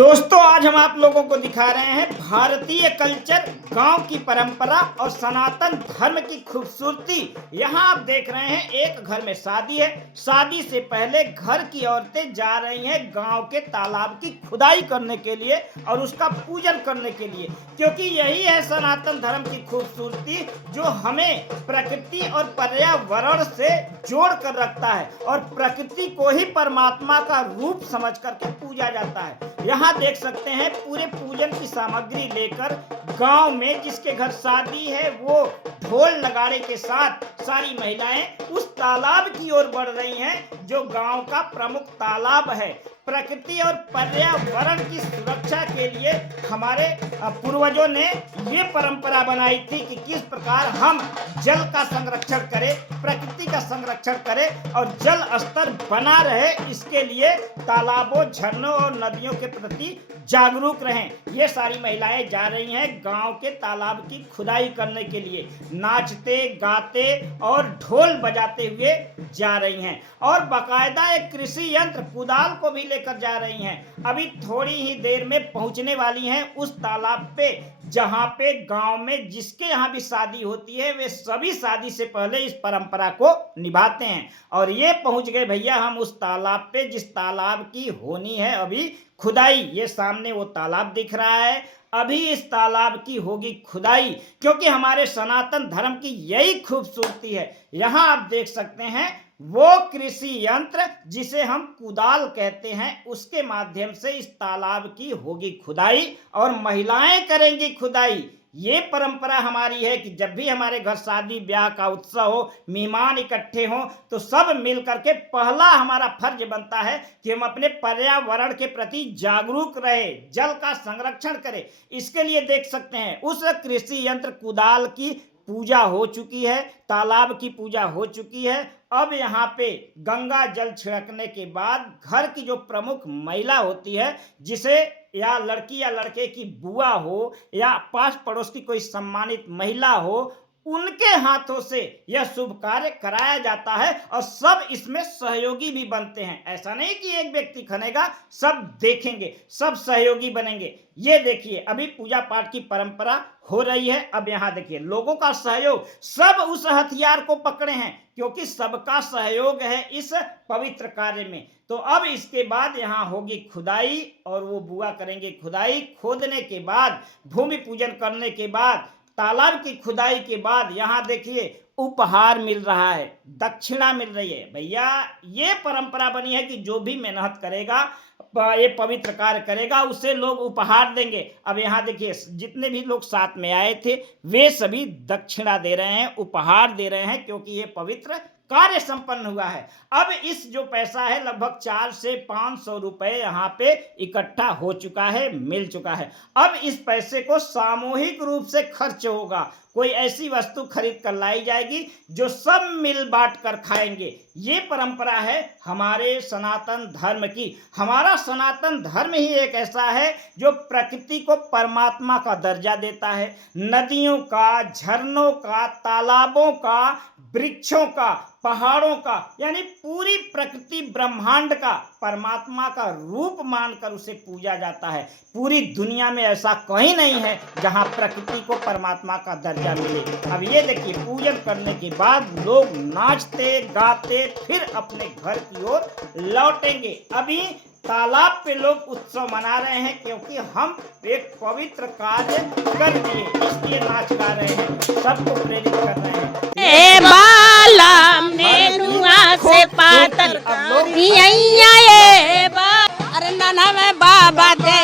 दोस्तों आज हम आप लोगों को दिखा रहे हैं भारतीय कल्चर, गांव की परंपरा और सनातन धर्म की खूबसूरती। यहाँ आप देख रहे हैं एक घर में शादी है। शादी से पहले घर की औरतें जा रही हैं गांव के तालाब की खुदाई करने के लिए और उसका पूजन करने के लिए, क्योंकि यही है सनातन धर्म की खूबसूरती जो हमें प्रकृति और पर्यावरण से जोड़ कर रखता है और प्रकृति को ही परमात्मा का रूप समझ करके पूजा जाता है। यहाँ देख सकते हैं पूरे पूजन की सामग्री लेकर गांव में जिसके घर शादी है वो ढोल नगाड़े के साथ सारी महिलाएं उस तालाब की ओर बढ़ रही हैं जो गांव का प्रमुख तालाब है। प्रकृति और पर्यावरण की सुरक्षा के लिए हमारे पूर्वजों ने ये परंपरा बनाई थी कि किस प्रकार हम जल का संरक्षण करें, प्रकृति का संरक्षण करें और जल स्तर बना रहे, इसके लिए तालाबों, झरनों और नदियों के प्रति जागरूक रहें। ये सारी महिलाएं जा रही हैं गांव के तालाब की खुदाई करने के लिए, नाचते गाते और ढोल बजाते हुए जा रही हैं और बाकायदा एक कृषि यंत्र कुदाल को भी लेकर जा रही हैं। अभी थोड़ी ही देर में पहुंचने वाली हैं उस तालाब पे जहां पे गांव में जिसके यहाँ भी शादी होती है वे सभी शादी से पहले इस परंपरा को निभाते हैं। और ये पहुंच गए भैया हम उस तालाब पे जिस तालाब की होनी है अभी खुदाई। ये सामने वो तालाब दिख रहा है, अभी इस तालाब की होगी खुदाई, क्योंकि हमारे सनातन धर्म की यही खूबसूरती है। यहाँ आप देख सकते हैं वो कृषि यंत्र जिसे हम कुदाल कहते हैं उसके माध्यम से इस तालाब की होगी खुदाई और महिलाएं करेंगी खुदाई। ये परंपरा हमारी है कि जब भी हमारे घर शादी ब्याह का उत्सव हो, मेहमान इकट्ठे हों, तो सब मिल करके पहला हमारा फर्ज बनता है कि हम अपने पर्यावरण के प्रति जागरूक रहे, जल का संरक्षण करें। इसके लिए देख सकते हैं उस कृषि यंत्र कुदाल की पूजा हो चुकी है, तालाब की पूजा हो चुकी है। अब यहाँ पे गंगा जल छिड़कने के बाद घर की जो प्रमुख महिला होती है, जिसे या लड़की या लड़के की बुआ हो या पास पड़ोस की कोई सम्मानित महिला हो, उनके हाथों से यह शुभ कार्य कराया जाता है और सब इसमें सहयोगी भी बनते हैं। ऐसा नहीं कि एक व्यक्ति खनेगा, सब देखेंगे, सब सहयोगी बनेंगे। ये देखिए अभी पूजा पाठ की परंपरा हो रही है। अब यहाँ देखिए लोगों का सहयोग, सब उस हथियार को पकड़े हैं क्योंकि सबका सहयोग है इस पवित्र कार्य में। तो अब इसके बाद यहाँ होगी खुदाई और वो बुआ करेंगे खुदाई। खोदने के बाद, भूमि पूजन करने के बाद, तालाब की खुदाई के बाद यहाँ देखिए उपहार मिल रहा है, दक्षिणा मिल रही है। भैया ये परंपरा बनी है कि जो भी मेहनत करेगा, ये पवित्र कार्य करेगा, उसे लोग उपहार देंगे। अब यहाँ देखिए जितने भी लोग साथ में आए थे वे सभी दक्षिणा दे रहे हैं, उपहार दे रहे हैं, क्योंकि ये पवित्र कार्य संपन्न हुआ है। अब इस जो पैसा है लगभग 400 से 500 रुपए यहाँ पे इकट्ठा हो चुका है, मिल चुका है। अब इस पैसे को सामूहिक रूप से खर्च होगा, कोई ऐसी वस्तु खरीद कर लाई जाएगी जो सब मिल बांट कर खाएंगे। ये परंपरा है हमारे सनातन धर्म की। हमारा सनातन धर्म ही एक ऐसा है जो प्रकृति को परमात्मा का दर्जा देता है। नदियों का, झरनों का, तालाबों का, वृक्षों का, पहाड़ों का, यानी पूरी प्रकृति ब्रह्मांड का परमात्मा का रूप मानकर उसे पूजा जाता है। पूरी दुनिया में ऐसा कहीं नहीं है जहां प्रकृति को परमात्मा का दर्जा मिले। अब ये देखिए पूजन करने के बाद लोग नाचते गाते फिर अपने घर की ओर लौटेंगे। अभी तालाब पे लोग उत्सव मना रहे हैं क्योंकि हम एक पवित्र कार्य कर दिए, इसलिए नाच गा रहे हैं, सबको प्रेरित कर रहे हैं। से पातर अरे नाना में बाबा दे